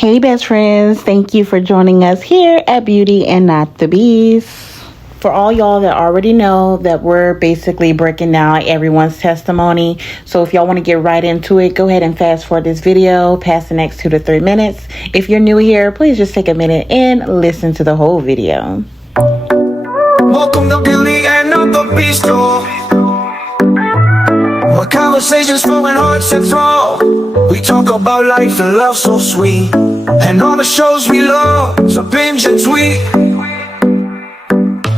Hey best friends, thank you for joining us here at Beauty and Not the Beast. For all y'all that already know that we're basically breaking down everyone's testimony. So if y'all want to get right into it, go ahead and fast forward this video past the next 2 to 3 minutes. If you're new here, please just take a minute and listen to the whole video. Welcome to Beauty and Not the Beast, where conversations flowing hearts and throw. We talk about life and love so sweet, and all the shows we love to binge and tweet.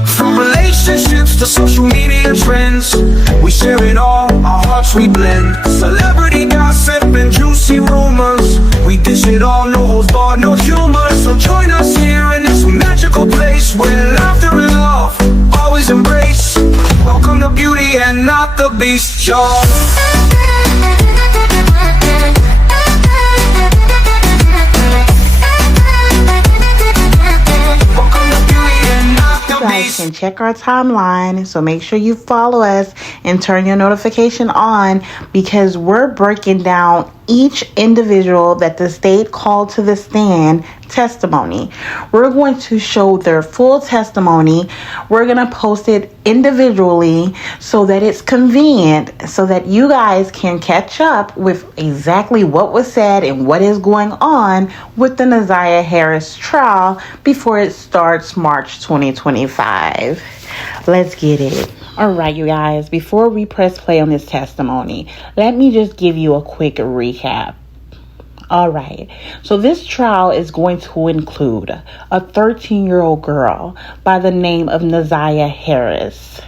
From relationships to social media trends, we share it all, our hearts we blend. Celebrity gossip and juicy rumors, we dish it all, no holds barred, no humor. So join us here in this magical place where laughter and love always embrace. Welcome to Beauty and Not the Beast, y'all. You guys can check our timeline, so make sure you follow us and turn your notification on, because we're breaking down each individual that the state called to the stand testimony. We're going to show their full testimony. We're going to post it individually so that it's convenient, so that you guys can catch up with exactly what was said and what is going on with the Naziah Harris trial before it starts March 2025. Let's get it. All right, you guys, before we press play on this testimony, let me just give you a quick recap. All right, so this trial is going to include a 13-year-old girl by the name of Naziah Harris,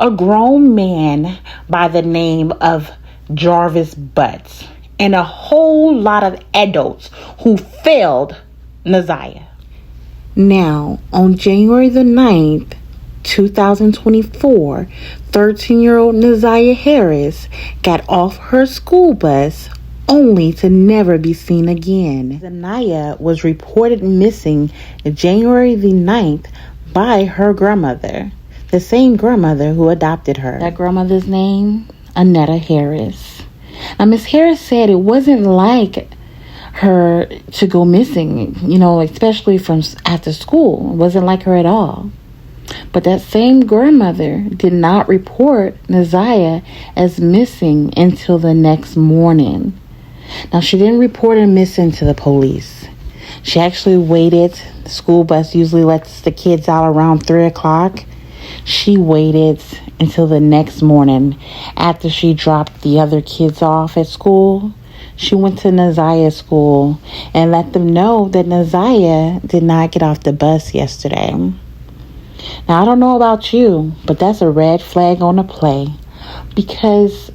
a grown man by the name of Jarvis Butts, and a whole lot of adults who failed Naziah. Now, on January the 9th, 2024, 13-year-old Naziah Harris got off her school bus only to never be seen again. Naziah was reported missing January the 9th by her grandmother, the same grandmother who adopted her. That grandmother's name, Annetta Harris. Now, Miss Harris said it wasn't like her to go missing, especially from after school. It wasn't like her at all. But that same grandmother did not report Naziah as missing until the next morning. Now, she didn't report her missing to the police. She actually waited. The school bus usually lets the kids out around 3 o'clock. She waited until the next morning after she dropped the other kids off at school. She went to Naziah's school and let them know that Naziah did not get off the bus yesterday. Now, I don't know about you, but that's a red flag on the play, because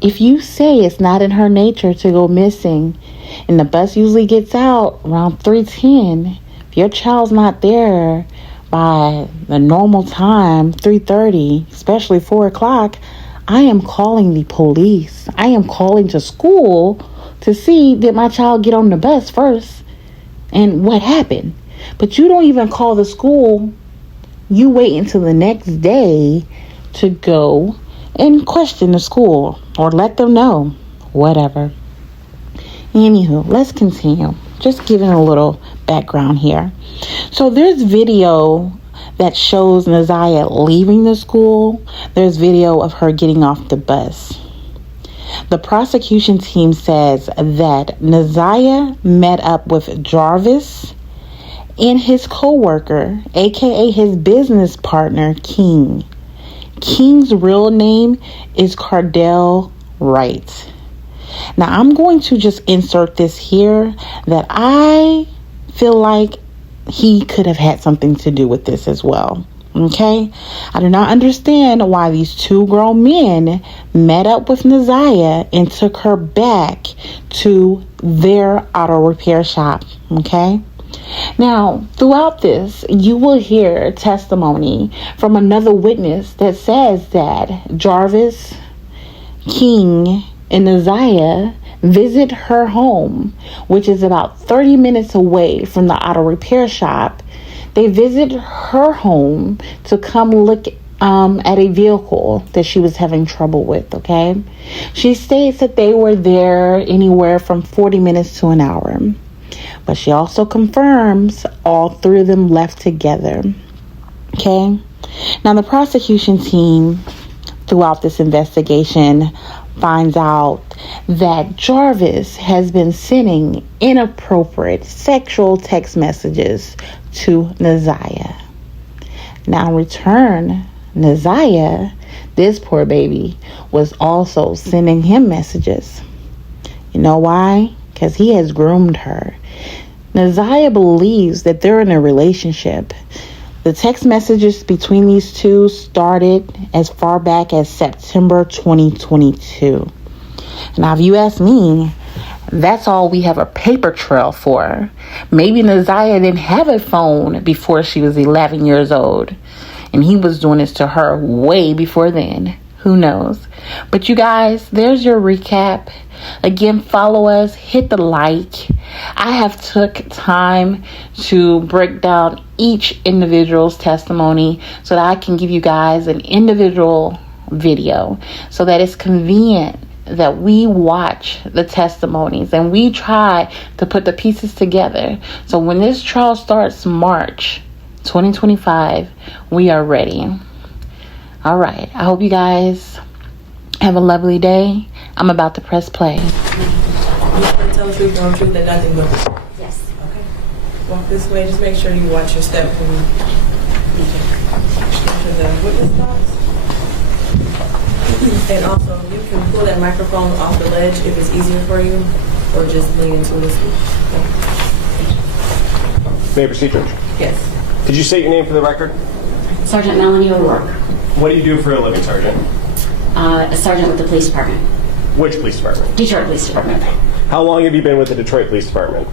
if you say it's not in her nature to go missing, and the bus usually gets out around 3:10, if your child's not there by the normal time, 3:30, especially 4 o'clock, I am calling the police. I am calling to school to see, did my child get on the bus first and what happened? But you don't even call the school. You wait until the next day to go and question the school or let them know. Whatever. Anywho, let's continue. Just giving a little background here. So there's video that shows Naziah leaving the school. There's video of her getting off the bus. The prosecution team says that Naziah met up with Jarvis and his co-worker, aka his business partner, King. King's real name is Cardell Wright. Now, I'm going to just insert this here that I feel like he could have had something to do with this as well. Okay? I do not understand why these two grown men met up with Naziah and took her back to their auto repair shop. Okay? Now, throughout this, you will hear testimony from another witness that says that Jarvis, King, and Naziah visit her home, which is about 30 minutes away from the auto repair shop. They visit her home to come look at a vehicle that she was having trouble with, okay? She states that they were there anywhere from 40 minutes to an hour. But she also confirms all three of them left together. Okay? Now, the prosecution team, throughout this investigation, finds out that Jarvis has been sending inappropriate sexual text messages to Neziah. Now, in return, Neziah, this poor baby, was also sending him messages. You know why? Because he has groomed her. Neziah believes that they're in a relationship. The text messages between these two started as far back as September 2022. Now, if you ask me, that's all we have a paper trail for. Maybe Neziah didn't have a phone before she was 11 years old, and he was doing this to her way before then. Who knows? But you guys, there's your recap. Again, follow us, hit the like. I have took time to break down each individual's testimony so that I can give you guys an individual video so that it's convenient that we watch the testimonies and we try to put the pieces together. So when this trial starts March 2025, we are ready. All right. I hope you guys have a lovely day. I'm about to press play. You can tell the truth, the whole truth, and nothing but the truth. Yes. Okay. Walk this way. Just make sure you watch your step for the witness box. And also, you can pull that microphone off the ledge if it's easier for you, or just lean into it. May I proceed, Judge? Yes. Could you state your name for the record? Sergeant Melanie O'Rourke, What do you do for a living, Sergeant? a sergeant with the police department, Which police department? Detroit Police Department. How long have you been with the Detroit Police Department?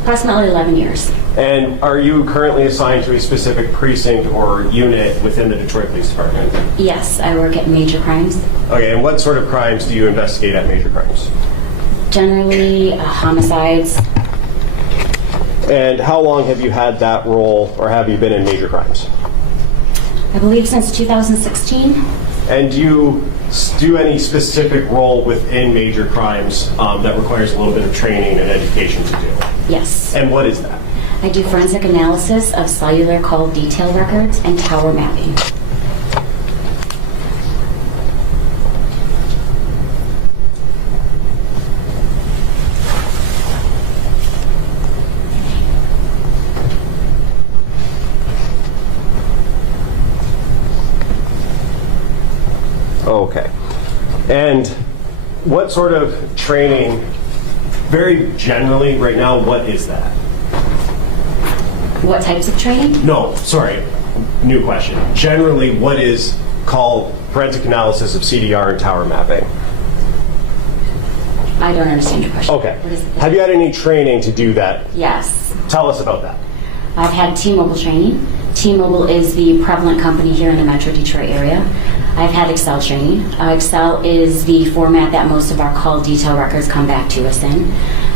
Approximately 11 years. And are you currently assigned to a specific precinct or unit within the Detroit Police Department? Yes, I work at major crimes. Okay, and what sort of crimes do you investigate at major crimes? Generally, homicides. And how long have you had that role, or have you been in major crimes? I believe since 2016. And do you do any specific role within major crimes that requires a little bit of training and education to do? Yes. And what is that? I do forensic analysis of cellular call detail records and tower mapping. Okay. And what sort of training, very generally right now, what is that? What types of training? No, sorry, new question. Generally, what is called forensic analysis of CDR and tower mapping? I don't understand your question. Okay. What is it? Have you had any training to do that? Yes. Tell us about that. I've had T-Mobile training. T-Mobile is the prevalent company here in the Metro Detroit area. I've had Excel training. Excel is the format that most of our call detail records come back to us in.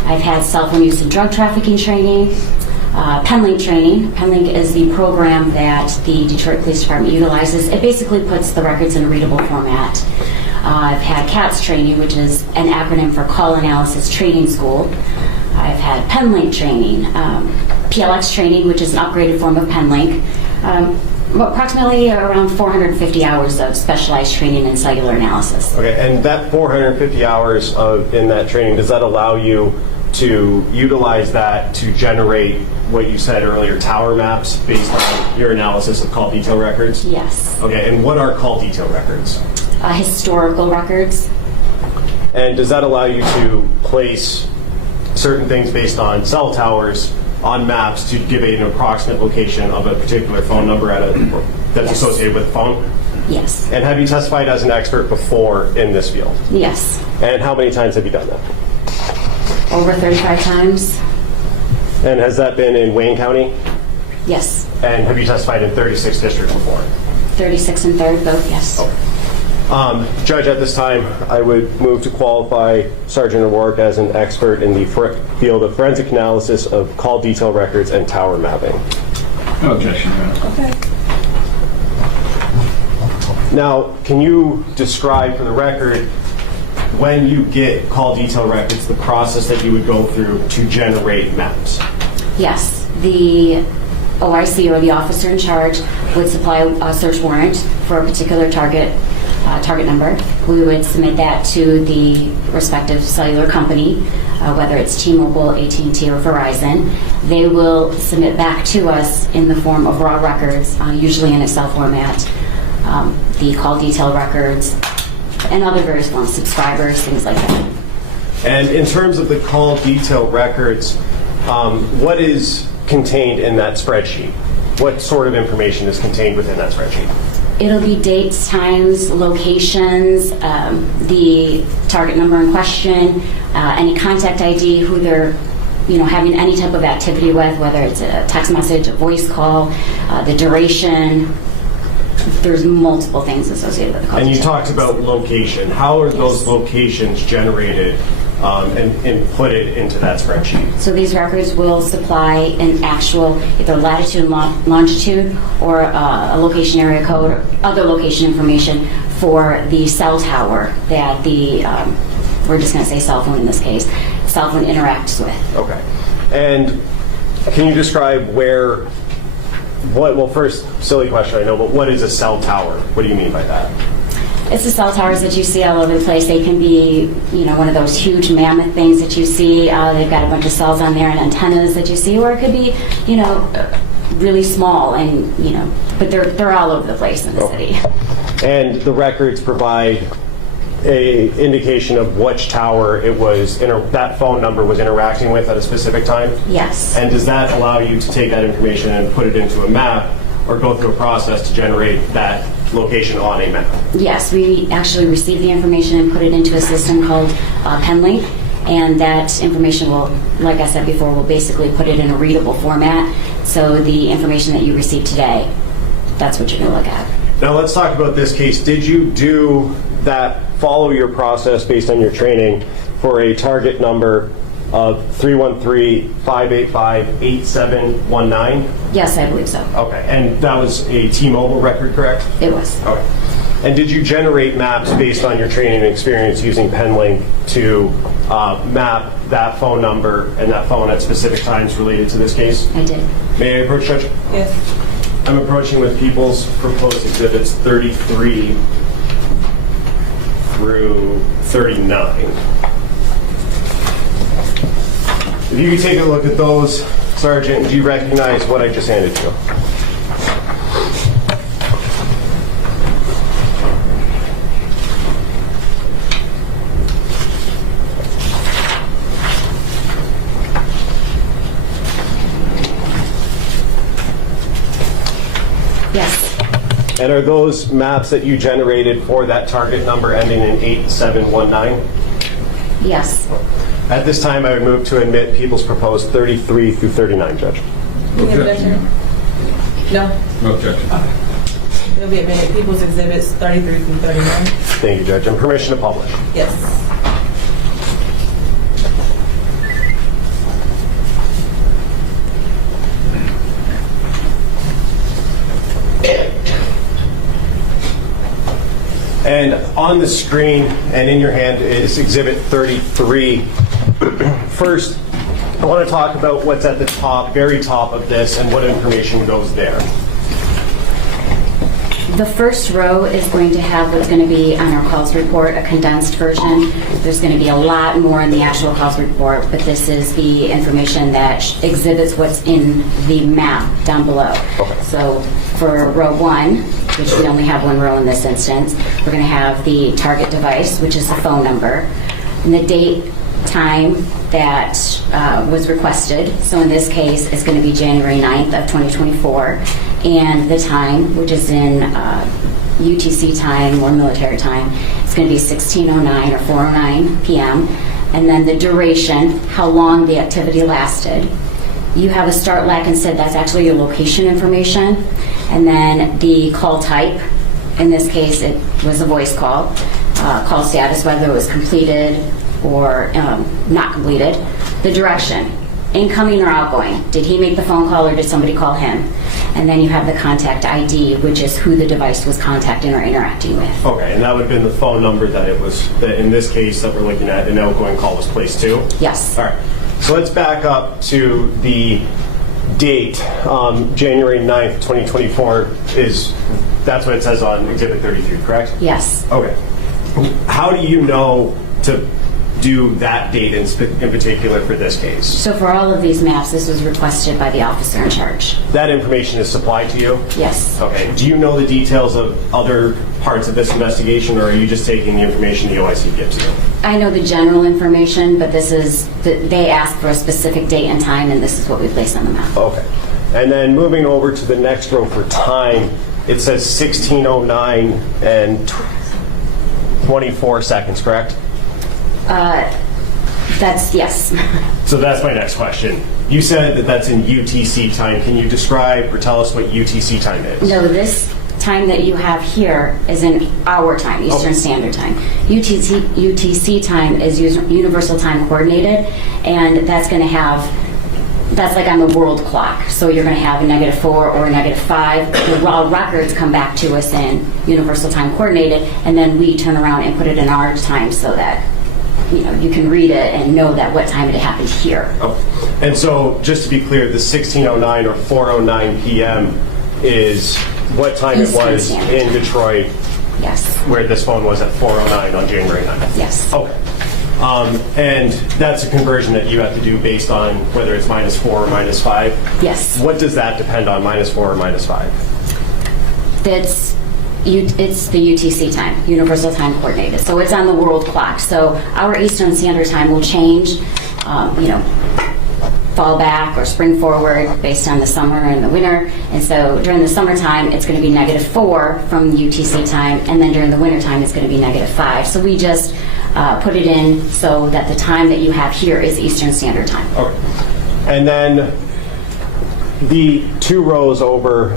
I've had cell phone use and drug trafficking training, Penlink training. Penlink is the program that the Detroit Police Department utilizes. It basically puts the records in a readable format. I've had CATS training, which is an acronym for Call Analysis Training School. I've had Penlink training, PLX training, which is an upgraded form of Penlink. Approximately around 450 hours of specialized training in cellular analysis. Okay, and that 450 hours in that training, does that allow you to utilize that to generate what you said earlier, tower maps based on your analysis of call detail records? Yes. Okay, and what are call detail records? Historical records. And does that allow you to place certain things based on cell towers on maps to give an approximate location of a particular phone number that's Yes. associated with the phone? Yes. And have you testified as an expert before in this field? Yes. And how many times have you done that? Over 35 times. And has that been in Wayne County? Yes. And have you testified in 36 districts before? 36 and 3rd, both, yes. Judge, at this time, I would move to qualify Sergeant O'Rourke as an expert in the field of forensic analysis of call detail records and tower mapping. No objection, Your Honor. Okay. Now, can you describe for the record when you get call detail records, the process that you would go through to generate maps? Yes, the OIC, or the officer in charge, would supply a search warrant for a particular target number. We would submit that to the respective cellular company, whether it's T-Mobile, AT&T, or Verizon. They will submit back to us in the form of raw records, usually in Excel format, the call detail records, and other various forms, subscribers, things like that. And in terms of the call detail records, what is contained in that spreadsheet? What sort of information is contained within that spreadsheet? It'll be dates, times, locations, the target number in question, any contact ID, who they're having any type of activity with, whether it's a text message, a voice call, the duration. There's multiple things associated with the call. And you talked about location. How are those locations generated and inputted into that spreadsheet? So these records will supply an actual either latitude and longitude, or a location area code, or other location information for the cell tower that the, we're just going to say cell phone in this case, cell phone interacts with. Okay. And can you describe well, first, silly question, I know, but what is a cell tower? What do you mean by that? It's the cell towers that you see all over the place. They can be, one of those huge mammoth things that you see. They've got a bunch of cells on there and antennas that you see, or it could be, really small, and but they're all over the place in the city. And the records provide a indication of which tower it was that phone number was interacting with at a specific time? Yes. And does that allow you to take that information and put it into a map, or go through a process to generate that location on a map? Yes, we actually receive the information and put it into a system called Penlink, and that information will, like I said before, will basically put it in a readable format. So the information that you receive today, that's what you're going to look at. Now let's talk about this case. Did you follow your process based on your training for a target number of 313-585-8719? Yes, I believe so. Okay, and that was a T-Mobile record, correct? It was. Okay. And did you generate maps based on your training and experience using Penlink to map that phone number and that phone at specific times related to this case? I did. May I approach, Judge? Yes. I'm approaching with People's Proposed Exhibits 33 through 39. If you could take a look at those, Sergeant, do you recognize what I just handed you? Yes. And are those maps that you generated for that target number ending in 8719? Yes. At this time, I would move to admit People's Proposed 33 through 39, Judge. Objection. No. No objection. It'll be admitted. People's Exhibits 33 through 39. Thank you, Judge. And permission to publish. Yes. And on the screen and in your hand is Exhibit 33. First, I want to talk about what's at the top, very top of this, and what information goes there. The first row is going to have what's going to be on our calls report, a condensed version. There's going to be a lot more in the actual calls report, but this is the information that exhibits what's in the map down below. Okay. So for row 1, which we only have one row in this instance, we're going to have the target device, which is the phone number, and the date, time that was requested. So in this case, it's going to be January 9th of 2024, and the time, which is in UTC time or military time, it's going to be 16:09 or 4:09 p.m. And then the duration, how long the activity lasted. You have a start, lag, and SID. That's actually your location information. And then the call type. In this case, it was a voice call. Call status, whether it was completed or not completed. The direction. incoming or outgoing. Did he make the phone call or did somebody call him? And then you have the contact ID, which is who the device was contacting or interacting with. Okay, and that would have been the phone number that in this case that we're looking at, an outgoing call was placed to? Yes. All right, so let's back up to the date, January 9th, 2024 that's what it says on Exhibit 33, correct? Yes. Okay. How do you know to do that date in particular for this case? So for all of these maps, this was requested by the officer in charge. That information is supplied to you? Yes. Okay. Do you know the details of other parts of this investigation, or are you just taking the information the OIC gives you? I know the general information, but they asked for a specific date and time, and this is what we placed on the map. Okay. And then moving over to the next row for time, it says 16:09 and 24 seconds, correct? That's, yes. So that's my next question. You said that that's in UTC time. Can you describe or tell us what UTC time is? No, this time that you have here is in our time, Eastern Standard Time. UTC time is Universal Time Coordinated, and that's going to have, that's like on the world clock. So you're going to have a -4 or a -5. The raw records come back to us in Universal Time Coordinated, and then we turn around and put it in our time so that you can read it and know that what time it happened here. Oh. And so, just to be clear, the 16:09 or 4:09 p.m. is what time Eastern it was Standard in Time. Detroit, Yes. where this phone was at 4:09 on January 9th? Yes. Okay. And that's a conversion that you have to do based on whether it's -4 or -5? Yes. What does that depend on, -4 or -5? It's the UTC time, Universal Time Coordinated. So it's on the world clock. So our Eastern Standard Time will change, fall back or spring forward based on the summer and the winter. And so during the summertime, it's going to be -4 from UTC time, and then during the wintertime, it's going to be -5. So we just put it in so that the time that you have here is Eastern Standard Time. Okay. And then the two rows over,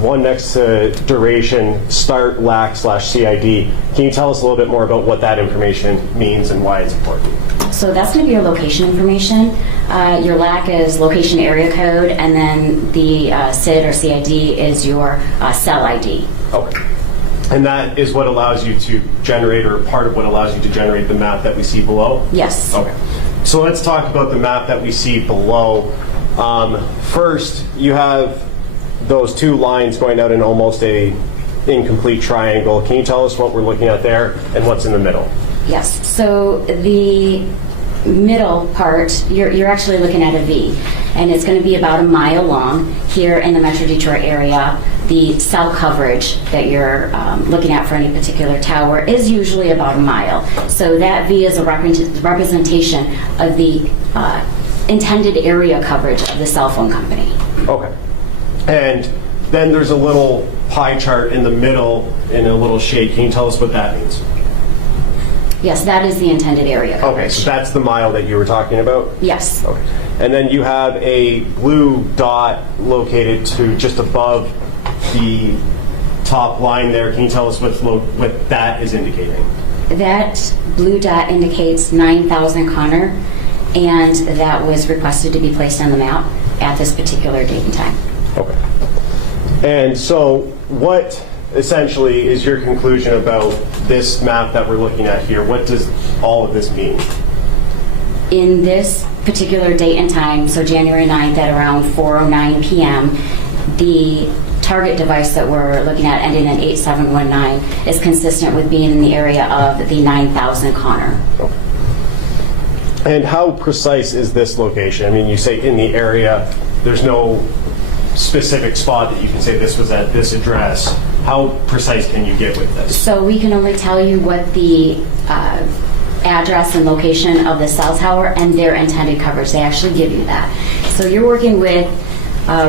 one next to duration, start, lac/CID. Can you tell us a little bit more about what that information means and why it's important? So that's going to be your location information. Your LAC is location area code, and then the SID or CID is your cell ID. Okay. And that is what allows you to generate, or part of what allows you to generate the map that we see below? Yes. Okay. So let's talk about the map that we see below. First, you have those two lines going out in almost a incomplete triangle. Can you tell us what we're looking at there and what's in the middle? Yes. So the middle part, you're actually looking at a V, and it's going to be about a mile long here in the Metro Detroit area. The cell coverage that you're looking at for any particular tower is usually about a mile. So that V is a representation of the intended area coverage of the cell phone company. Okay. And then there's a little pie chart in the middle in a little shade. Can you tell us what that means? Yes, that is the intended area coverage. Okay, so that's the mile that you were talking about? Yes. Okay. And then you have a blue dot located to just above the top line there. Can you tell us what that is indicating? That blue dot indicates 9,000 Connor, and that was requested to be placed on the map at this particular date and time. Okay. And so what essentially is your conclusion about this map that we're looking at here? What does all of this mean? In this particular date and time, so January 9th at around 4:09 p.m., the target device that we're looking at ending in 8719 is consistent with being in the area of the 9,000 Connor. Okay. And how precise is this location? I mean, you say in the area, there's no specific spot that you can say this was at this address. How precise can you get with this? So we can only tell you what the address and location of the cell tower and their intended coverage. They actually give you that. So you're working with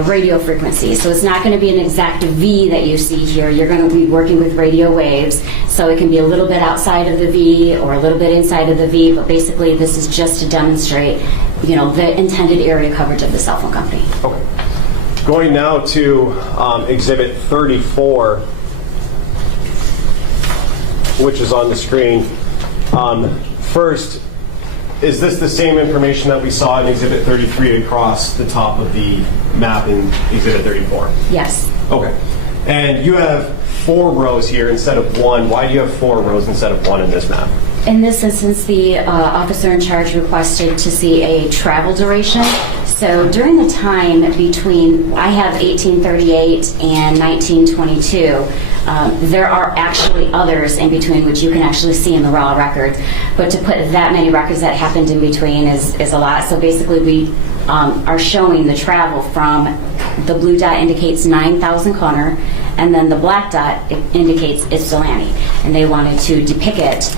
radio frequency. So it's not going to be an exact V that you see here. You're going to be working with radio waves. So it can be a little bit outside of the V or a little bit inside of the V, but basically this is just to demonstrate, the intended area coverage of the cell phone company. Okay. Going now to Exhibit 34, which is on the screen. First, is this the same information that we saw in Exhibit 33 across the top of the map in Exhibit 34? Yes. Okay. And you have 4 rows here instead of 1. Why do you have 4 rows instead of 1 in this map? In this instance, the officer in charge requested to see a travel duration. So during the time between, I have 1838 and 1922, there are actually others in between, which you can actually see in the raw records. But to put that many records that happened in between is a lot. So basically, we are showing the travel from, the blue dot indicates 9,000 Connor, and then the black dot indicates Ypsilanti. And they wanted to depict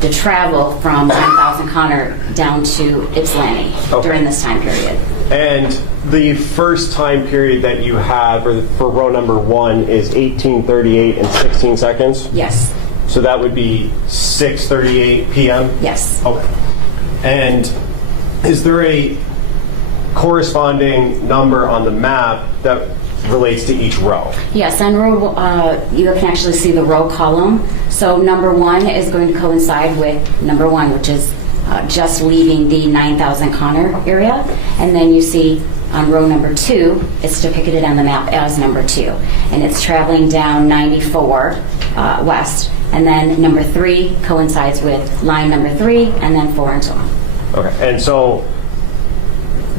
the travel from 9,000 Connor down to Ypsilanti during this time period. And the first time period that you have for row number 1 is 1838 and 16 seconds? Yes. So that would be 6:38 p.m.? Yes. Okay. And is there a corresponding number on the map that relates to each row? Yes, on row, you can actually see the row column. So number 1 is going to coincide with number 1, which is just leaving the 9,000 Connor area. And then you see on row number 2, it's depicted on the map as number 2. And it's traveling down 94 west. And then number 3 coincides with line number 3, and then 4 and so on. Okay. And so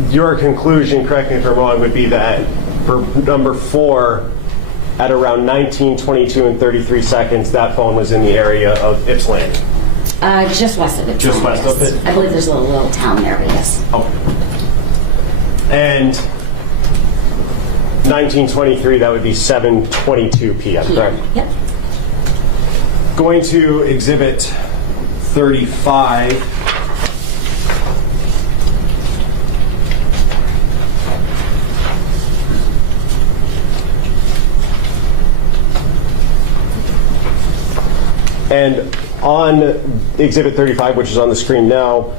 your conclusion, correct me if I'm wrong, would be that for number 4, at around 19:22 and 33 seconds, that phone was in the area of Ypsilanti. Just west of it. Just west of it? I believe there's a little town there, but yes. Okay. And 1923, that would be 7:22 p.m., correct? Yep. Going to Exhibit 35. And on Exhibit 35, which is on the screen now,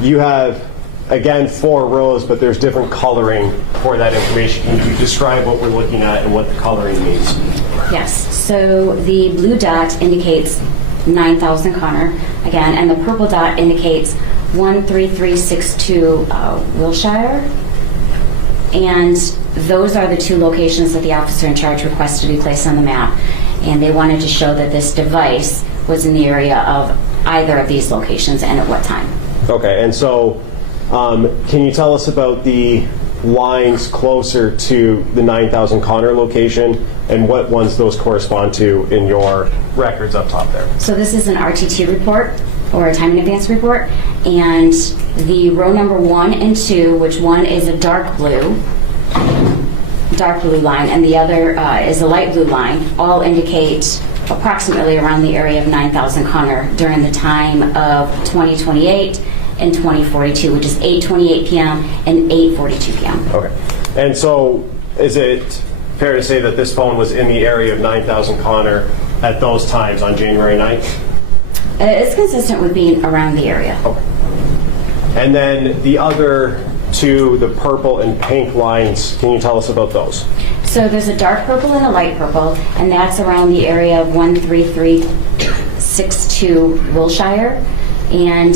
you have, again, 4 rows, but there's different coloring for that information. Can you describe what we're looking at and what the coloring means? Yes. So the blue dot indicates 9,000 Connor, again, and the purple dot indicates 13362 Wilshire. And those are the 2 locations that the officer in charge requested to be placed on the map. And they wanted to show that this device was in the area of either of these locations and at what time. Okay, and so can you tell us about the lines closer to the 9,000 Connor location and what ones those correspond to in your records up top there? So this is an RTT report, or a time in advance report, and the row number 1 and 2, which one is a dark blue line, and the other is a light blue line, all indicate approximately around the area of 9,000 Connor during the time of 2028 and 2042, which is 8:28 p.m. and 8:42 p.m. Okay. And so is it fair to say that this phone was in the area of 9,000 Connor at those times on January 9th? It's consistent with being around the area. Okay. And then the other 2, the purple and pink lines, can you tell us about those? So there's a dark purple and a light purple, and that's around the area of 13362 Wilshire. And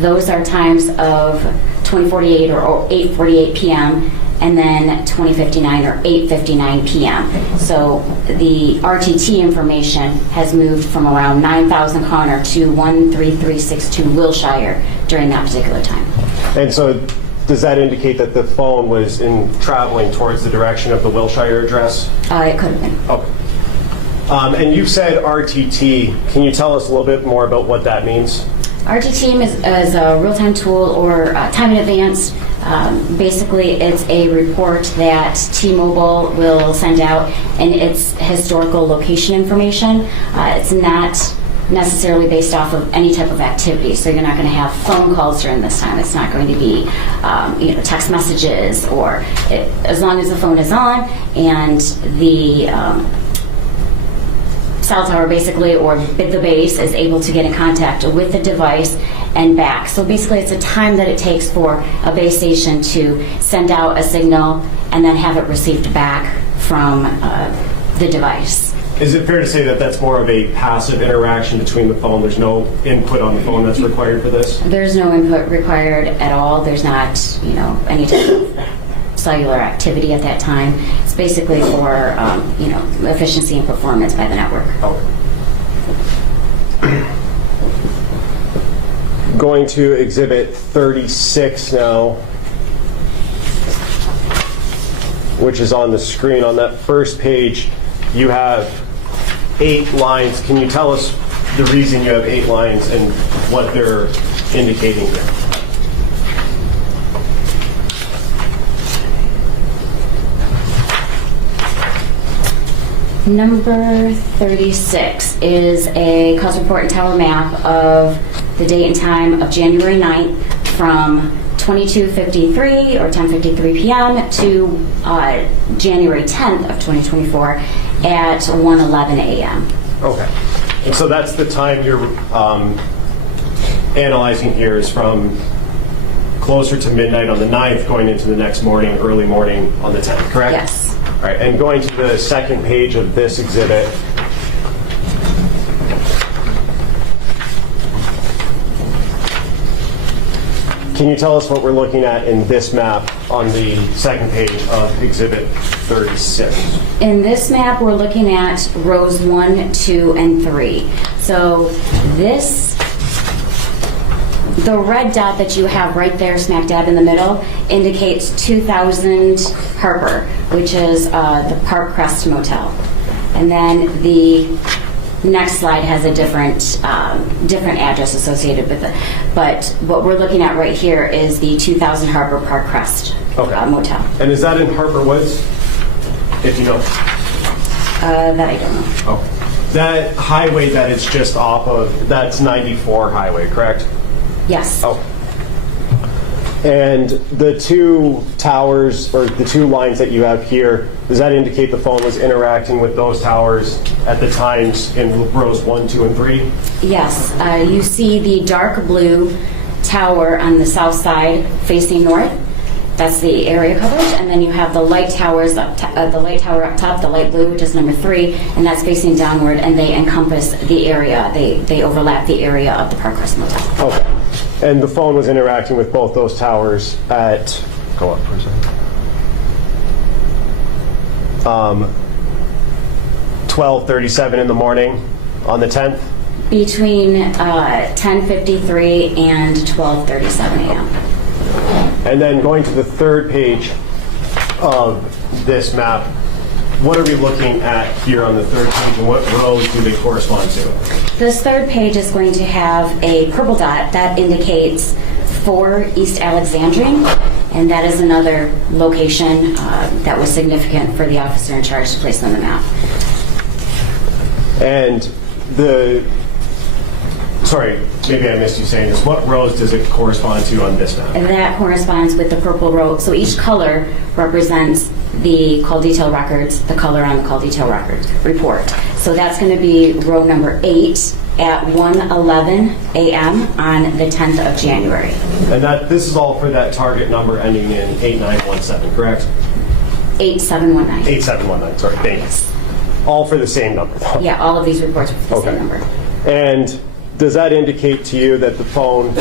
those are times of 2048 or 8:48 p.m. and then 2059 or 8:59 p.m. So the RTT information has moved from around 9,000 Connor to 13362 Wilshire during that particular time. And so does that indicate that the phone was traveling towards the direction of the Wilshire address? It could have been. Okay. And you said RTT. Can you tell us a little bit more about what that means? RTT is a real-time tool or time in advance. Basically, it's a report that T-Mobile will send out, and it's historical location information. It's not necessarily based off of any type of activity, so you're not going to have phone calls during this time. It's not going to be text messages, or as long as the phone is on and the cell tower basically, or the base, is able to get in contact with the device and back. So basically it's a time that it takes for a base station to send out a signal and then have it received back from the device. Is it fair to say that that's more of a passive interaction between the phone? There's no input on the phone that's required for this? There's no input required at all. There's not, any type of cellular activity at that time. It's basically for, efficiency and performance by the network. Okay. Going to Exhibit 36 now, which is on the screen. On that first page, you have 8 lines. Can you tell us the reason you have 8 lines and what they're indicating here? Number 36 is a cause report and tower map of the date and time of January 9th from 22:53 or 10:53 p.m. to January 10th of 2024 at 1:11 a.m. Okay. And so that's the time you're analyzing here is from closer to midnight on the 9th going into the next morning, early morning on the 10th, correct? Yes. All right, and going to the second page of this exhibit, can you tell us what we're looking at in this map on the second page of Exhibit 36? In this map, we're looking at rows 1, 2, and 3. So the red dot that you have right there smack dab in the middle indicates 2000 Harper, which is the Parkcrest Motel. And then the next slide has a different address associated with it. But what we're looking at right here is the 2000 Harper Parkcrest Motel. And is that in Harper Woods, if you know? That I don't know. Oh. That highway that it's just off of, that's 94 highway, correct? Yes. Oh. And the 2 towers, or the 2 lines that you have here, does that indicate the phone was interacting with those towers at the times in rows 1, 2, and 3? Yes. You see the dark blue tower on the south side facing north. That's the area coverage, and then you have the light towers the light tower up top, the light blue, which is number 3, and that's facing downward, and they encompass the area. They overlap the area of the Parkcrest Motel. Okay. And the phone was interacting with both those towers at, go up for a second, 12:37 in the morning on the 10th? Between 10:53 and 12:37 a.m. And then going to the third page of this map, what are we looking at here on the third page, and what rows do they correspond to? This third page is going to have a purple dot that indicates 4 East Alexandrine, and that is another location that was significant for the officer in charge to place on the map. And sorry, maybe I missed you saying this. What rows does it correspond to on this map? And that corresponds with the purple row. So each color represents the call detail records, the color on the call detail records report. So that's going to be row number 8 at 1:11 a.m. on the 10th of January. And this is all for that target number ending in 8917, correct? 8719. 8719, sorry, thanks. All for the same number, though. Yeah, all of these reports are for the same number. And does that indicate to you that the phone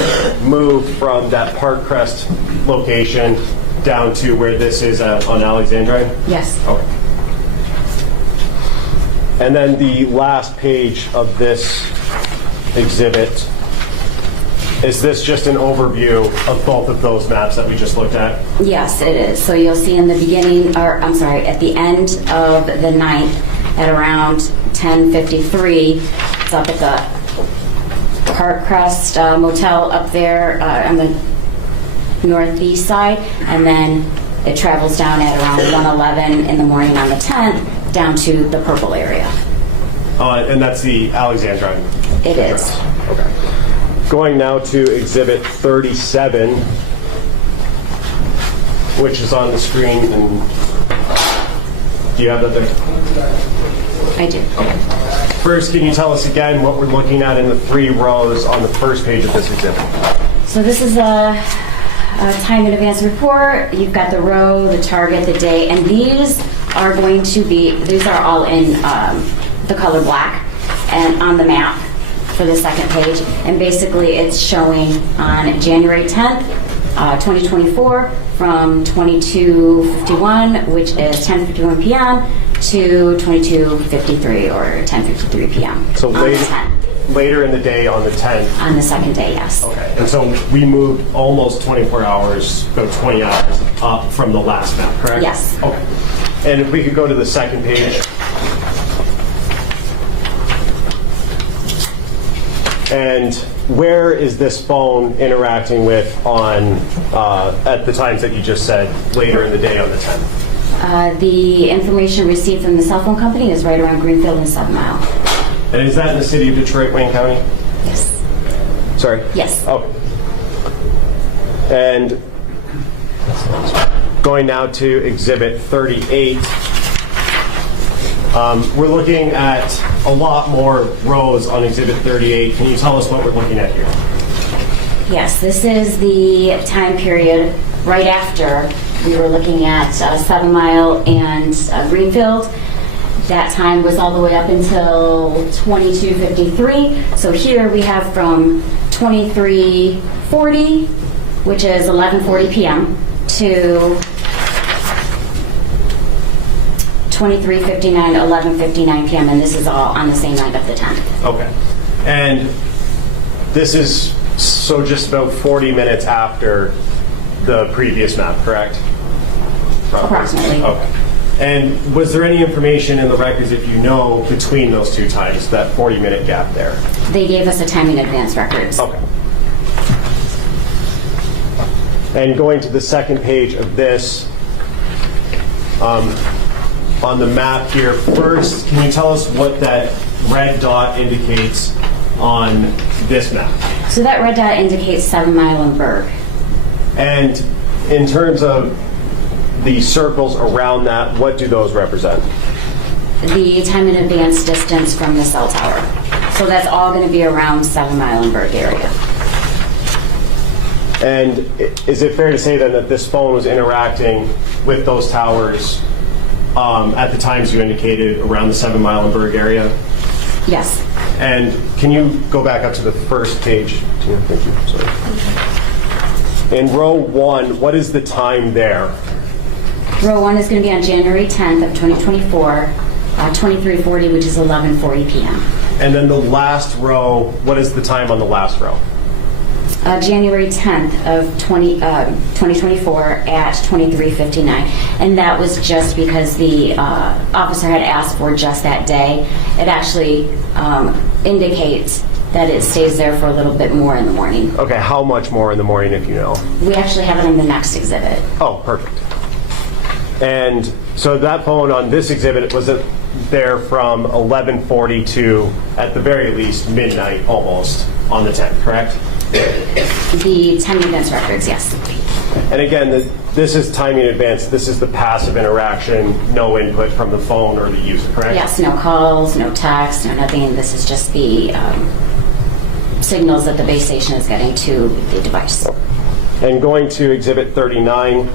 moved from that Parkcrest location down to where this is on Alexandrine? Yes. Okay. And then the last page of this exhibit, is this just an overview of both of those maps that we just looked at? Yes, it is. So you'll see in the beginning, or I'm sorry, at the end of the 9th at around 10:53, it's up at the Parkcrest Motel up there on the northeast side, and then it travels down at around 1:11 in the morning on the 10th down to the purple area. And that's the Alexandrine? It is. Okay. Going now to Exhibit 37, which is on the screen, and do you have that there? I do. Okay. First, can you tell us again what we're looking at in the 3 rows on the first page of this exhibit? So this is a time in advance report. You've got the row, the target, the day, and these are all in the color black, and on the map for the second page. And basically it's showing on January 10th, 2024 from 22:51, which is 10:51 p.m. to 22:53 or 10:53 p.m. So on the 10th. later in the day on the 10th. On the second day, yes. Okay. And so we moved almost 24 hours, about 20 hours up from the last map, correct? Yes. Okay. And if we could go to the second page. And where is this phone interacting with on at the times that you just said, later in the day on the 10th? The information received from the cell phone company is right around Greenfield and 7 Mile. And is that in the city of Detroit, Wayne County? Yes. Sorry? Yes. Okay. And going now to Exhibit 38. We're looking at a lot more rows on Exhibit 38. Can you tell us what we're looking at here? Yes, this is the time period right after we were looking at 7 Mile and Greenfield. That time was all the way up until 22:53. So here we have from 23:40, which is 11:40 p.m., to 23:59, 11:59 p.m., and this is all on the same night of the 10th. Okay. And this is so just about 40 minutes after the previous map, correct? Approximately. Okay. And was there any information in the records, if you know, between those two times, that 40-minute gap there? They gave us a time in advance records. Okay. And going to the second page of this, on the map here, first, can you tell us what that red dot indicates on this map? So that red dot indicates 7 Mile and Berg. And in terms of the circles around that, what do those represent? The time in advance distance from the cell tower. So that's all going to be around 7 Mile and Berg area. And is it fair to say then that this phone was interacting with those towers at the times you indicated around the 7 Mile and Berg area? Yes. And can you go back up to the first page? Yeah, thank you. Sorry. In row 1, what is the time there? Row 1 is going to be on January 10th of 2024, 23:40, which is 11:40 p.m. And then the last row, what is the time on the last row? January 10th of 2024 at 23:59. And that was just because the officer had asked for just that day. It actually indicates that it stays there for a little bit more in the morning. Okay, how much more in the morning if you know? We actually have it in the next exhibit. Oh, perfect. And so that phone on this exhibit was there from 11:40 to, at the very least, midnight almost on the 10th, correct? The time in advance records, yes. And again, this is timing in advance. This is the passive interaction, no input from the phone or the user, correct? Yes, no calls, no text, no nothing. This is just the signals that the base station is getting to the device. And going to Exhibit 39,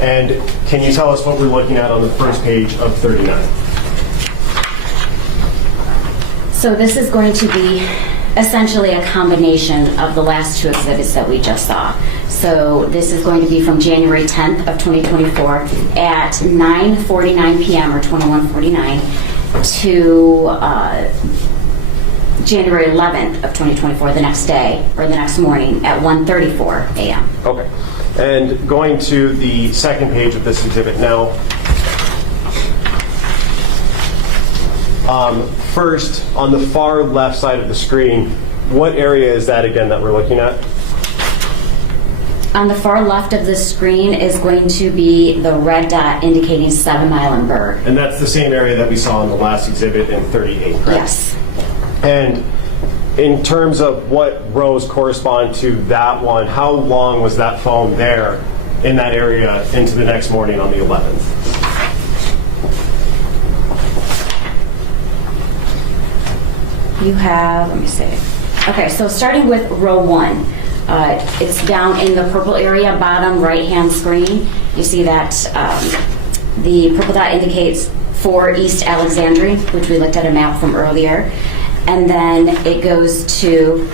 and can you tell us what we're looking at on the first page of 39? So this is going to be essentially a combination of the last two exhibits that we just saw. So this is going to be from January 10th of 2024 at 9:49 p.m. or 21:49 to January 11th of 2024, the next day or the next morning at 1:34 a.m. Okay. And going to the second page of this exhibit now. First, on the far left side of the screen, what area is that again that we're looking at? On the far left of the screen is going to be the red dot indicating 7 Mile and Berg. And that's the same area that we saw in the last exhibit in 38, correct? Yes. And in terms of what rows correspond to that one, how long was that phone there in that area into the next morning on the 11th? You have, let me see. Okay, so starting with row 1, it's down in the purple area, bottom right-hand screen. You see that the purple dot indicates 4 East Alexandria, which we looked at a map from earlier. And then it goes to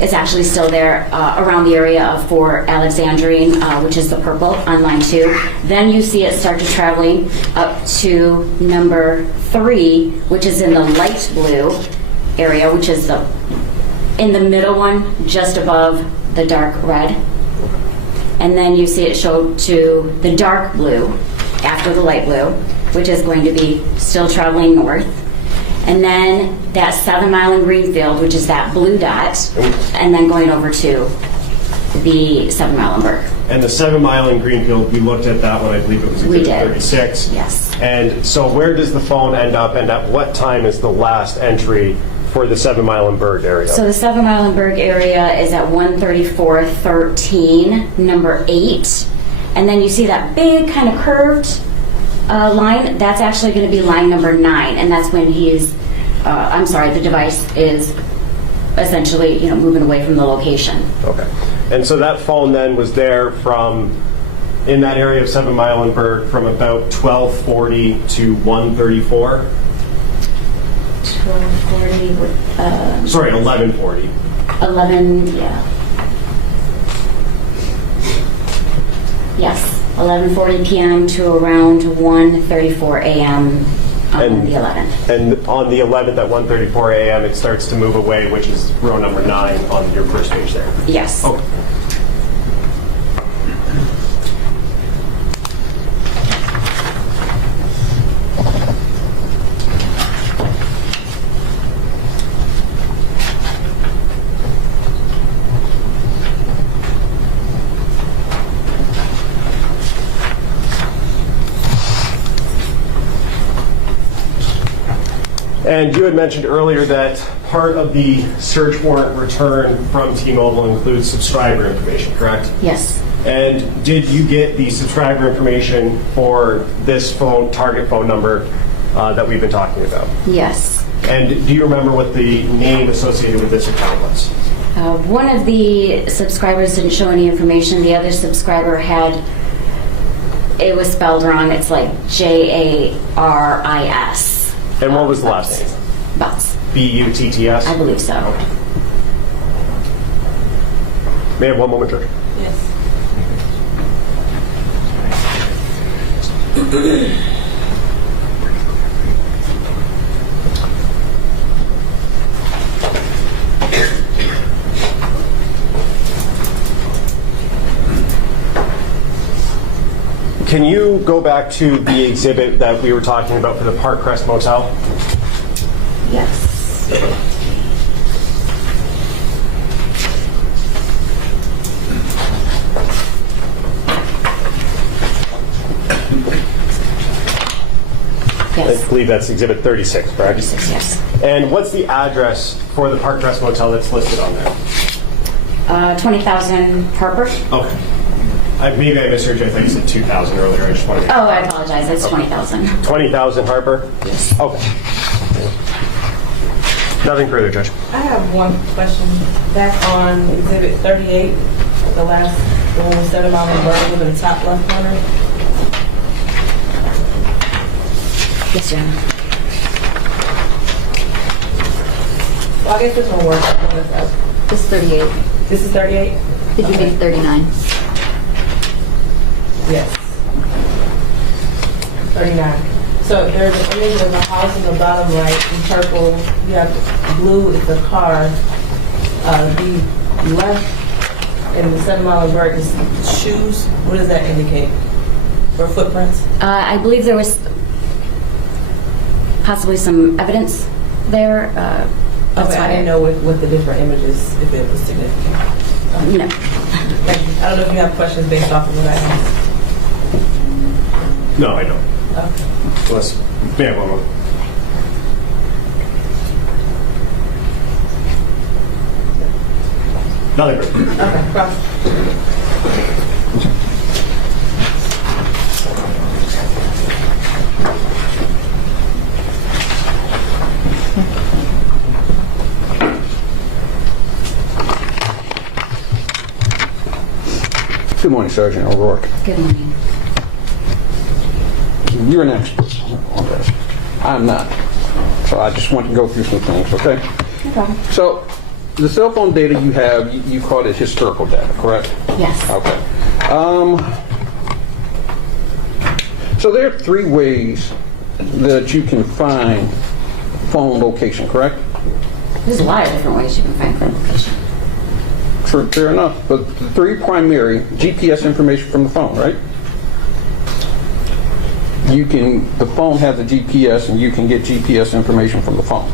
it's actually still there around the area of 4 Alexandrine, which is the purple on line 2. Then you see it start to traveling up to number 3, which is in the light blue area, which is in the middle one, just above the dark red. And then you see it show to the dark blue after the light blue, which is going to be still traveling north. And then that 7 Mile in Greenfield, which is that blue dot, and then going over to the 7 Mile in Berg. And the 7 Mile in Greenfield, we looked at that one, I believe it was We exhibit did. 36. Yes. And so where does the phone end up, and at what time is the last entry for the 7 Mile in Berg area? So the 7 Mile in Berg area is at 134.13, number 8. And then you see that big kind of curved line, that's actually going to be line number 9, and that's when the device is essentially, moving away from the location. Okay. And so that phone then was there in that area of 7 Mile in Berg from about 12:40 to 1:34? 12:40. Sorry, 11:40. 11, yeah. Yes, 11:40 p.m. to around 1:34 a.m. on the 11th. And on the 11th at 1:34 a.m. it starts to move away, which is row number 9 on your first page there. Yes. Okay. And you had mentioned earlier that part of the search warrant return from T-Mobile includes subscriber information, correct? Yes. And did you get the subscriber information for this target phone number that we've been talking about? Yes. And do you remember what the name associated with this account was? One of the subscribers didn't show any information. The other subscriber it was spelled wrong. It's like Jaris. And what was the last name? Butts. Butts? I believe so. May I have one moment, George? Yes. Can you go back to the exhibit that we were talking about for the Parkcrest Motel? Yes. I Yes. believe that's exhibit 36, correct? 36, yes. And what's the address for the Parkcrest Motel that's listed on there? 20,000 Harper. Okay. Maybe I misheard you. I thought you said 2,000 earlier. I just wanted to... Oh, I apologize. It's 20,000. 20,000 Harper? Yes. Okay. Nothing further, Judge. I have one question. Back on Exhibit 38, the one with 7 Mile and Berg in the top left corner. Yes, Your Honor. Well, I guess this one works. This is 38. This is 38? Did you make 39? Yes. 39. So there's an image of a house in the bottom right in purple. You have blue is the car. The left in the 7 Mile and Berg is shoes. What does that indicate? Or footprints? I believe there was possibly some evidence there. That's Okay, I why didn't know what the different images, if it was significant. No. Thank you. I don't know if you have questions based off of what I asked. No, I don't. Okay. Unless... May I have one more? Nothing further. Okay, cross. Good morning, Sergeant O'Rourke. Good morning. You're an expert on this. I'm not. So I just want to go through some things, okay? No problem. So the cell phone data you have, you call it historical data, correct? Yes. Okay. So there are 3 ways that you can find phone location, correct? There's a lot of different ways you can find phone location. Fair enough. But the 3 primary, GPS information from the phone, right? The phone has a GPS and you can get GPS information from the phone.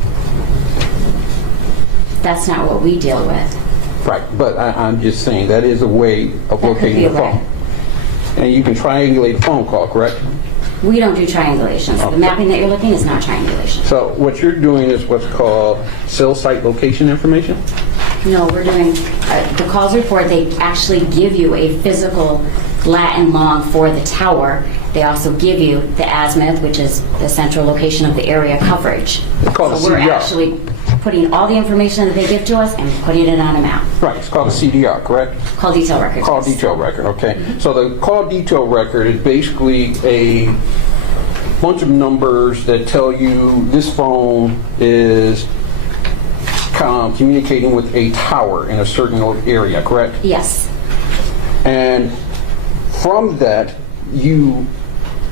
That's not what we deal with. Right, but I'm just saying that is a way of That could locating be the a way. phone. And you can triangulate a phone call, correct? We don't do triangulation. So the mapping that you're looking is not triangulation. So what you're doing is what's called cell site location information? No, we're doing, the calls report, they actually give you a physical lat and long for the tower. They also give you the azimuth, which is the central location of the area coverage. It's called a So we're CDR. actually putting all the information that they give to us and putting it on a map. Right, it's called a CDR, correct? Call detail records. Call detail record, okay. So the call detail record is basically a bunch of numbers that tell you this phone is communicating with a tower in a certain area, correct? Yes. And from that, you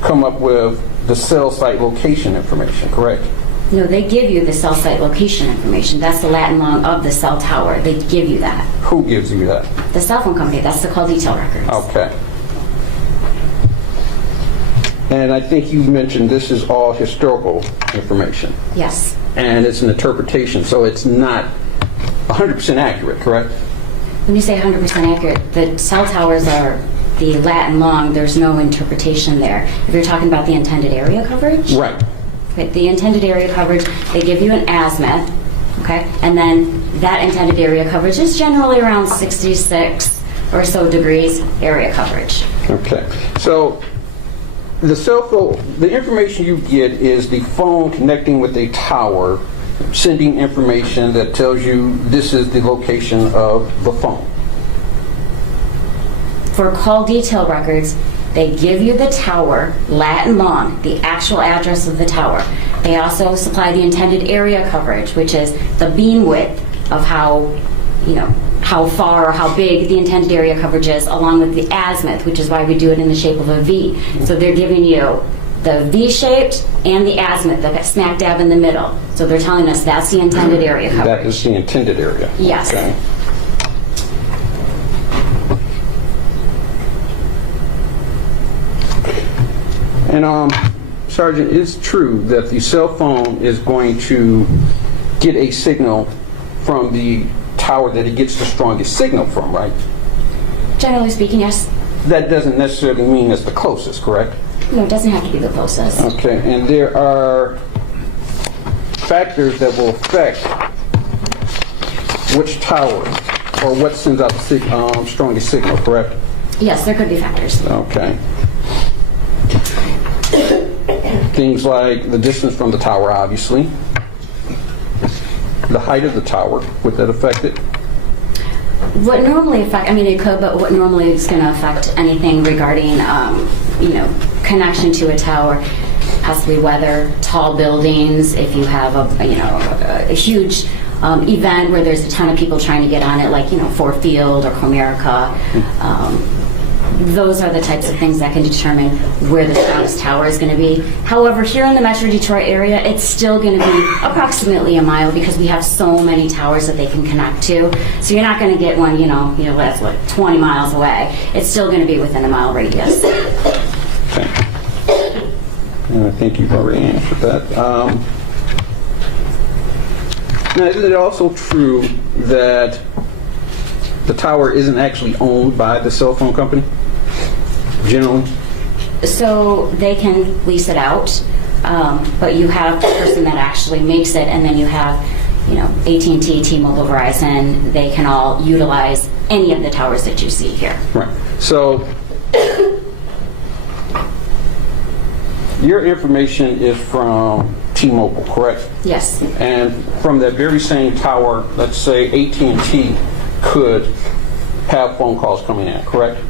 come up with the cell site location information, correct? No, they give you the cell site location information. That's the lat and long of the cell tower. They give you that. Who gives you that? The cell phone company, that's the call detail records. Okay. And I think you mentioned this is all historical information. Yes. And it's an interpretation, so it's not 100% accurate, correct? When you say 100% accurate, the cell towers are the lat and long. There's no interpretation there. If you're talking about the intended area coverage, Right. okay, the intended area coverage, they give you an azimuth, okay, and then that intended area coverage is generally around 66 or so degrees area coverage. Okay. So the cell phone, the information you get is the phone connecting with a tower, sending information that tells you this is the location of the phone. For call detail records, they give you the tower, lat and long, the actual address of the tower. They also supply the intended area coverage, which is the beam width of how far or how big the intended area coverage is, along with the azimuth, which is why we do it in the shape of a V. So they're giving you the V-shaped and the azimuth, the smack dab in the middle. So they're telling us that's the intended area coverage. That is the intended area. Yes. Okay. And Sergeant, it's true that the cell phone is going to get a signal from the tower that it gets the strongest signal from, right? Generally speaking, yes. That doesn't necessarily mean it's the closest, correct? No, it doesn't have to be the closest. Okay, and there are factors that will affect which tower or what sends out the strongest signal, correct? Yes, there could be factors. Okay. Things like the distance from the tower, obviously. The height of the tower, would that affect it? What normally affect, I mean, it could, but what normally is going to affect anything regarding, connection to a tower, possibly weather, tall buildings, if you have a huge event where there's a ton of people trying to get on it, like, Ford Field or Comerica. Those are the types of things that can determine where the strongest tower is going to be. However, here in the Metro Detroit area, it's still going to be approximately a mile because we have so many towers that they can connect to. So you're not going to get one, that's 20 miles away. It's still going to be within a mile radius. Okay. And I think you've already answered that. Now, isn't it also true that the tower isn't actually owned by the cell phone company, generally? So they can lease it out, but you have the person that actually makes it, and then you have, AT&T, T-Mobile, Verizon. They can all utilize any of the towers that you see here. Right. So your information is from T-Mobile, correct? Yes. And from that very same tower, let's say AT&T could have phone calls coming in, correct?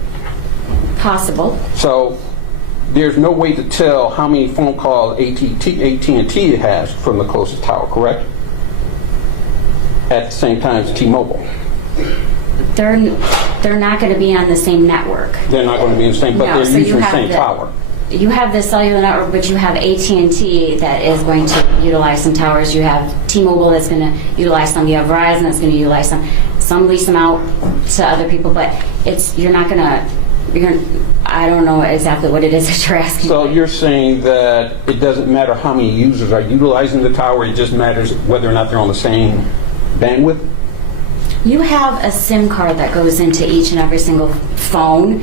Possible. So there's no way to tell how many phone calls AT&T has from the closest tower, correct? At the same time as T-Mobile. They're not going to be on the same network. They're not going to be in the same, but No, they're so you using the have same the- tower. You have the cellular network, but you have AT&T that is going to utilize some towers. You have T-Mobile that's going to utilize some. You have Verizon that's going to utilize some. Some lease them out to other people, but you're not going to. I don't know exactly what it is that you're asking. So you're saying that it doesn't matter how many users are utilizing the tower, it just matters whether or not they're on the same bandwidth? You have a SIM card that goes into each and every single phone,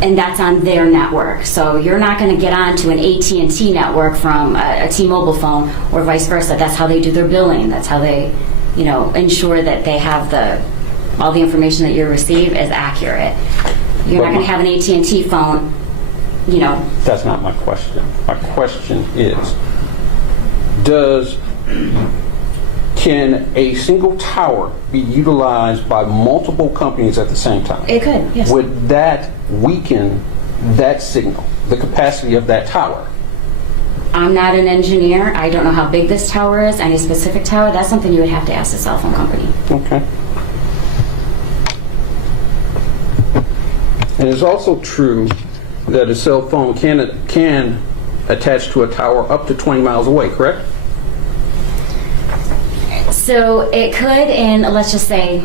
and that's on their network. So you're not going to get onto an AT&T network from a T-Mobile phone or vice versa. That's how they do their billing. That's how they, ensure that they have all the information that you receive is accurate. You're not going to have an AT&T phone, That's not my question. My question is, can a single tower be utilized by multiple companies at the same time? It could, yes. Would that weaken that signal, the capacity of that tower? I'm not an engineer. I don't know how big this tower is, any specific tower. That's something you would have to ask the cell phone company. Okay. And it's also true that a cell phone can attach to a tower up to 20 miles away, correct? So it could in, let's just say,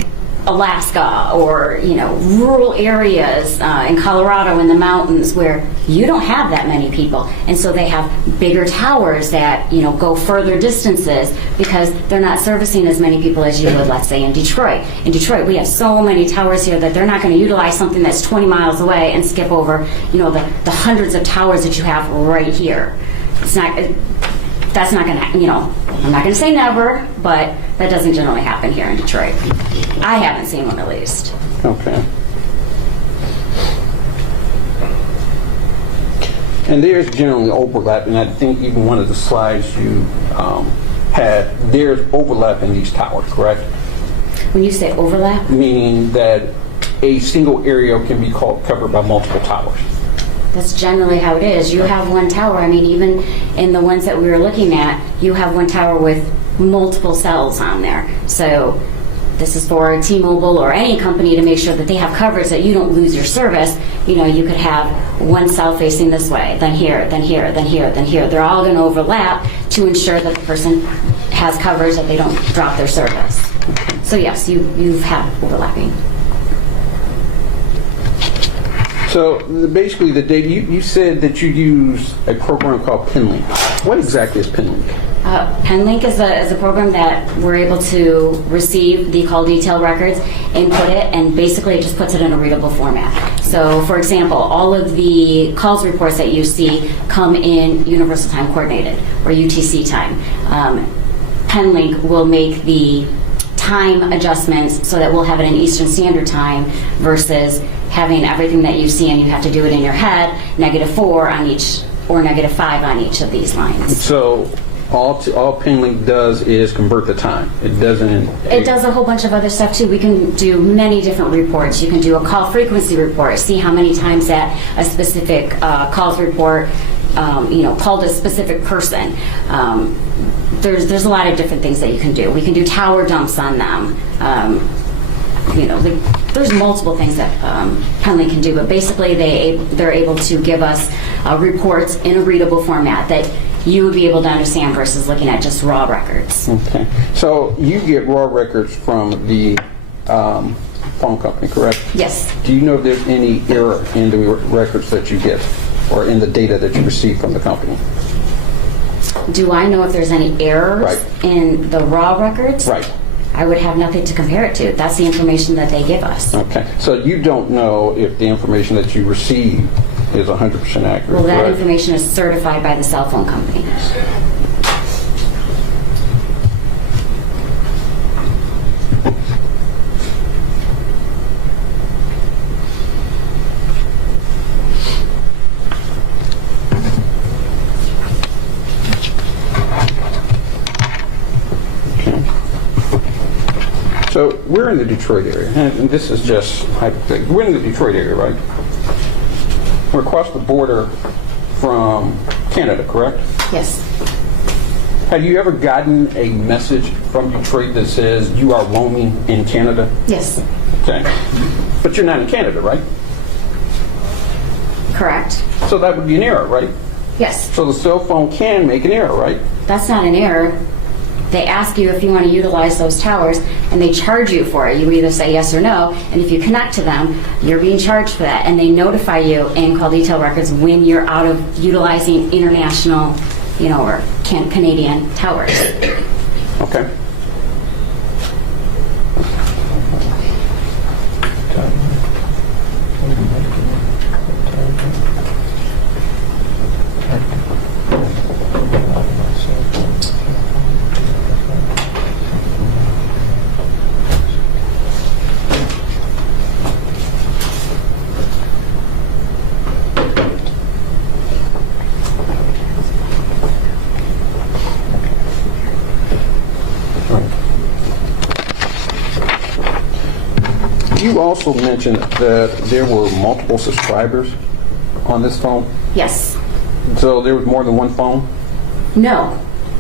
Alaska or, rural areas in Colorado in the mountains where you don't have that many people. And so they have bigger towers that, go further distances because they're not servicing as many people as you would, let's say, in Detroit. In Detroit, we have so many towers here that they're not going to utilize something that's 20 miles away and skip over, the hundreds of towers that you have right here. That's not going to, I'm not going to say never, but that doesn't generally happen here in Detroit. I haven't seen one at least. Okay. And there's generally overlap, and I think even one of the slides you had, there's overlap in these towers, correct? When you say overlap? Meaning that a single area can be covered by multiple towers. That's generally how it is. You have one tower. I mean, even in the ones that we were looking at, you have one tower with multiple cells on there. So this is for T-Mobile or any company to make sure that they have coverage, that you don't lose your service. You could have one cell facing this way, then here, then here, then here, then here. They're all going to overlap to ensure that the person has coverage, that they don't drop their service. So yes, you've had overlapping. So basically, the data, you said that you use a program called PinLink. What exactly is PinLink? PenLink is a program that we're able to receive the call detail records, input it, and basically it just puts it in a readable format. So, for example, all of the calls reports that you see come in Universal Time Coordinated, or UTC time. PenLink will make the time adjustments so that we'll have it in Eastern Standard Time versus having everything that you see and you have to do it in your head, -4 on each or -5 on each of these lines. So all PinLink does is convert the time. It doesn't. It does a whole bunch of other stuff too. We can do many different reports. You can do a call frequency report, see how many times that a specific calls report, called a specific person. There's a lot of different things that you can do. We can do tower dumps on them. There's multiple things that PenLink can do, but basically they're able to give us reports in a readable format that you would be able to understand versus looking at just raw records. Okay. So you get raw records from the phone company, correct? Yes. Do you know if there's any error in the records that you get or in the data that you receive from the company? Do I know if there's any errors in the raw records? Right. I would have nothing to compare it to. That's the information that they give us. Okay. So you don't know if the information that you receive is 100% accurate, Well, that correct? information is certified by the cell phone company. So we're in the Detroit area, and this is just hypothetical. We're in the Detroit area, right? We're across the border from Canada, correct? Yes. Have you ever gotten a message from Detroit that says you are roaming in Canada? Yes. Okay. But you're not in Canada, right? Correct. So that would be an error, right? Yes. So the cell phone can make an error, right? That's not an error. They ask you if you want to utilize those towers, and they charge you for it. You either say yes or no, and if you connect to them, you're being charged for that, and they notify you in call detail records when you're out of utilizing international, or Canadian towers. Okay. You also mentioned that there were multiple subscribers on this phone. Yes. So there was more than one phone? No.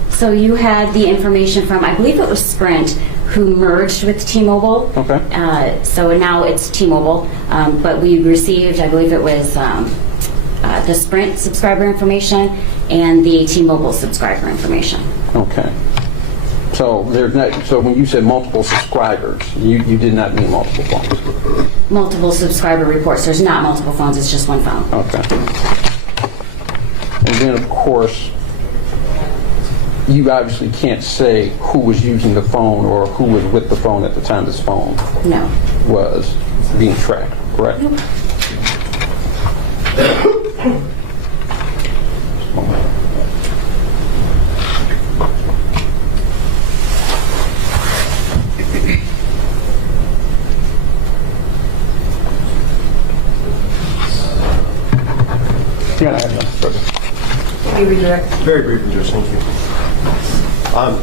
So you had the information from, I believe it was Sprint, who merged with T-Mobile. Okay. So now it's T-Mobile. But we received, I believe it was the Sprint subscriber information and the T-Mobile subscriber information. Okay. So there's not. So when you said multiple subscribers, you did not mean multiple phones. Multiple subscriber reports. There's not multiple phones. It's just one phone. Okay. And then of course, you obviously can't say who was using the phone or who was with the phone at the time this phone No. was being tracked, correct? Nope. Yeah, I have no further. You redirect. Very briefly, Judge, thank you.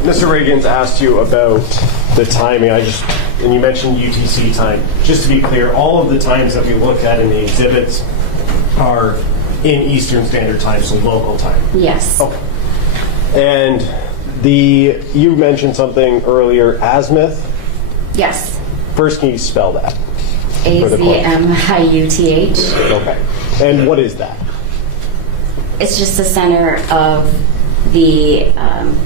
Mr. Reagan's asked you about the timing. And you mentioned UTC time. Just to be clear, all of the times that we looked at in the exhibits are in Eastern Standard Time, so local time. Yes. Okay. And you mentioned something earlier, azimuth. Yes. First, can you spell that? for the court? AZMIUTH. Okay. And what is that? It's just the center of the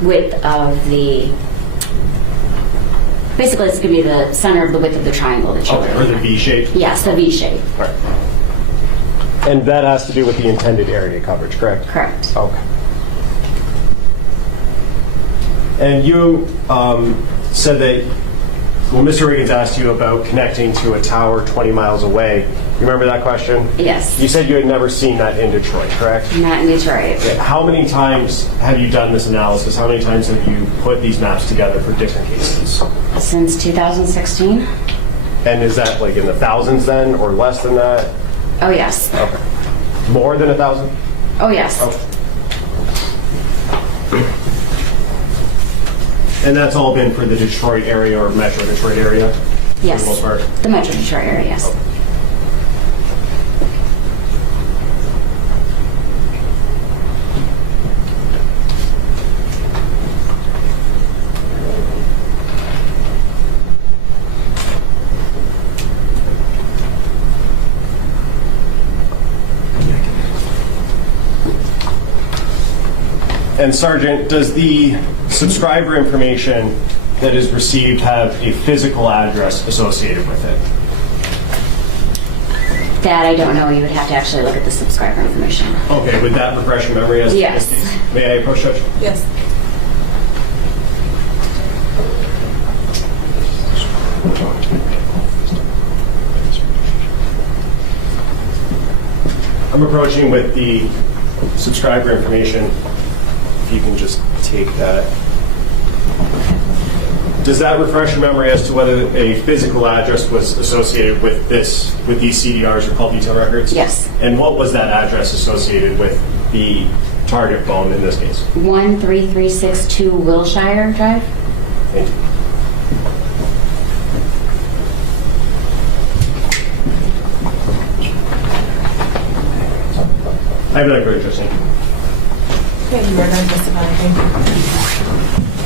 width of the. Basically, it's going to be the center of the width of the triangle that you're Okay, or the V shape? Yes, the V shape. Right. And that has to do with the intended area coverage, correct? Correct. Okay. And you said that, well, Mr. Riggins asked you about connecting to a tower 20 miles away. You remember that question? Yes. You said you had never seen that in Detroit, correct? Not in Detroit. How many times have you done this analysis? How many times have you put these maps together for different cases? Since 2016. And is that like in the thousands then, or less than that? Oh, yes. Okay. More than 1,000? Oh, yes. Okay. And that's all been for the Detroit area or Metro Detroit area? Yes. For the most part? The Metro Detroit area, yes. And Sergeant, does the subscriber information that is received have a physical address associated with it? That I don't know. You would have to actually look at the subscriber information. Okay, would that refresh your memory as Yes. to this case? May I approach, Judge? Yes. I'm approaching with the subscriber information. If you can just take that. Does that refresh your memory as to whether a physical address was associated with these CDRs or call detail records? Yes. And what was that address associated with the target phone in this case? 13362 Wilshire Drive. Thank you. I have another question. Thank you, Mayor. Thank you.